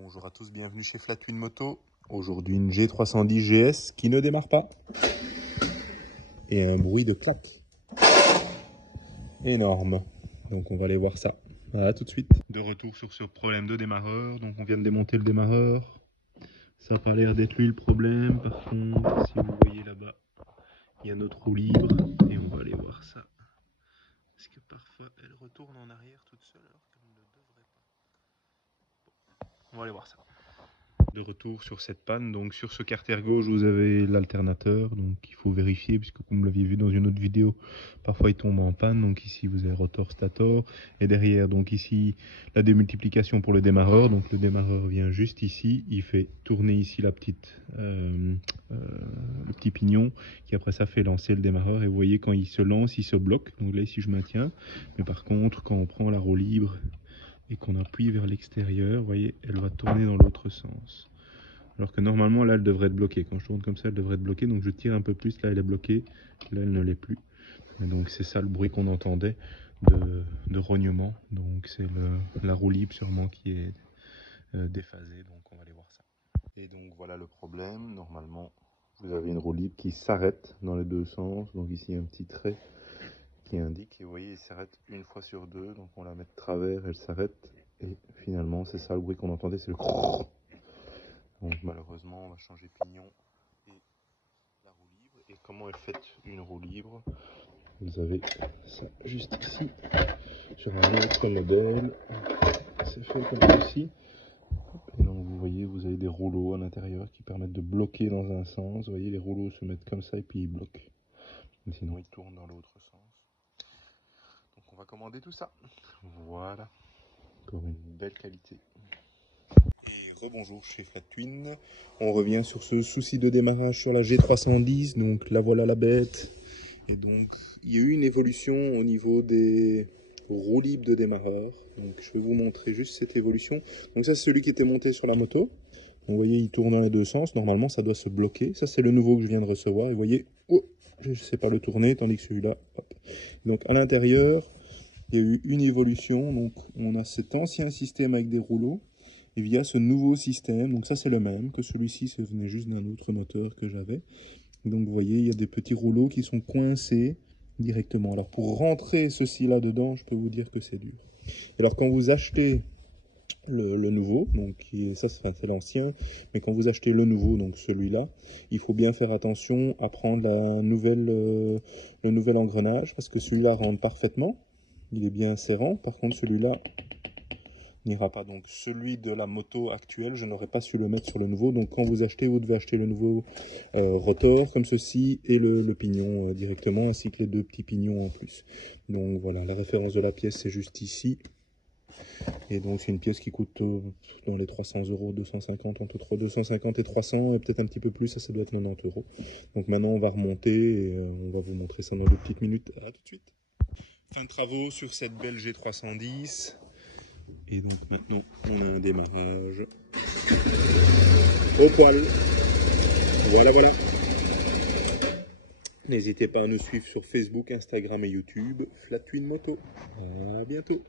Bonjour à tous, bienvenue chez Flatwin Moto. Aujourd'hui une G310 GS qui ne démarre pas. Et un bruit de claque énorme. Donc on va aller voir ça. Voilà, tout de suite. De retour sur ce problème de démarreur. Donc on vient de démonter le démarreur. Ça n'a pas l'air d'être lui le problème. Par contre, si vous voyez là-bas, il y a notre roue libre. Et on va aller voir ça. Parce que parfois elle retourne en arrière toute seule alors qu'elle ne devrait pas. Bon, on va aller voir ça. De retour sur cette panne, donc sur ce carter gauche vous avez l'alternateur, donc il faut vérifier puisque comme vous l'aviez vu dans une autre vidéo, parfois il tombe en panne. Donc ici vous avez rotor stator et derrière donc ici la démultiplication pour le démarreur. Donc le démarreur vient juste ici, il fait tourner ici la petite le petit pignon qui après ça fait lancer le démarreur, et vous voyez quand il se lance il se bloque. Donc là ici je maintiens, mais par contre quand on prend la roue libre et qu'on appuie vers l'extérieur, vous voyez, elle va tourner dans l'autre sens. Alors que normalement, là, elle devrait être bloquée. Quand je tourne comme ça, elle devrait être bloquée. Donc je tire un peu plus, là, elle est bloquée. Là, elle ne l'est plus. Et donc c'est ça le bruit qu'on entendait de rognement. Donc c'est la roue libre sûrement qui est déphasée. Donc on va aller voir ça. Et donc voilà le problème. Normalement, vous avez une roue libre qui s'arrête dans les deux sens. Donc ici, un petit trait qui indique, et vous voyez, il s'arrête une fois sur deux, donc on la met de travers, elle s'arrête, et finalement c'est ça le bruit qu'on entendait, c'est le crrrr. Donc malheureusement on va changer pignon et la roue libre. Et comment est faite une roue libre? Vous avez ça juste ici sur un autre modèle, c'est fait comme ceci, et donc vous voyez, vous avez des rouleaux à l'intérieur qui permettent de bloquer dans un sens. Vous voyez, les rouleaux se mettent comme ça et puis ils bloquent, mais sinon ils tournent dans l'autre sens. On va commander tout ça. Voilà. Encore une belle qualité. Et rebonjour chez Flatwin. On revient sur ce souci de démarrage sur la G310. Donc là voilà la bête. Et donc il y a eu une évolution au niveau des roues libres de démarreur. Donc je vais vous montrer juste cette évolution. Donc ça c'est celui qui était monté sur la moto. Donc, vous voyez, il tourne dans les deux sens. Normalement ça doit se bloquer. Ça c'est le nouveau que je viens de recevoir. Et vous voyez, oh, je ne sais pas le tourner, tandis que celui-là, hop. Donc à l'intérieur, il y a eu une évolution. Donc on a cet ancien système avec des rouleaux et via ce nouveau système, donc ça c'est le même que celui-ci, ça venait juste d'un autre moteur que j'avais. Donc vous voyez, il y a des petits rouleaux qui sont coincés directement. Alors pour rentrer ceci là dedans, je peux vous dire que c'est dur. Alors quand vous achetez le nouveau, donc ça c'est l'ancien, mais quand vous achetez le nouveau, donc celui-là, il faut bien faire attention à prendre le nouvel engrenage, parce que celui-là rentre parfaitement, il est bien serrant. Par contre celui-là n'ira pas. Donc celui de la moto actuelle, je n'aurais pas su le mettre sur le nouveau. Donc quand vous achetez, vous devez acheter le nouveau rotor comme ceci et le pignon directement, ainsi que les deux petits pignons en plus. Donc voilà, la référence de la pièce c'est juste ici. Et donc c'est une pièce qui coûte dans les 300 €, 250, entre 250 et 300, et peut-être un petit peu plus, ça doit être 90 €. Donc maintenant on va remonter et on va vous montrer ça dans 2 petites minutes. À tout de suite. Fin de travaux sur cette belle G310. Et donc maintenant on a un démarrage au poil. Voilà, voilà. N'hésitez pas à nous suivre sur Facebook, Instagram et YouTube. Flatwin Moto. À bientôt.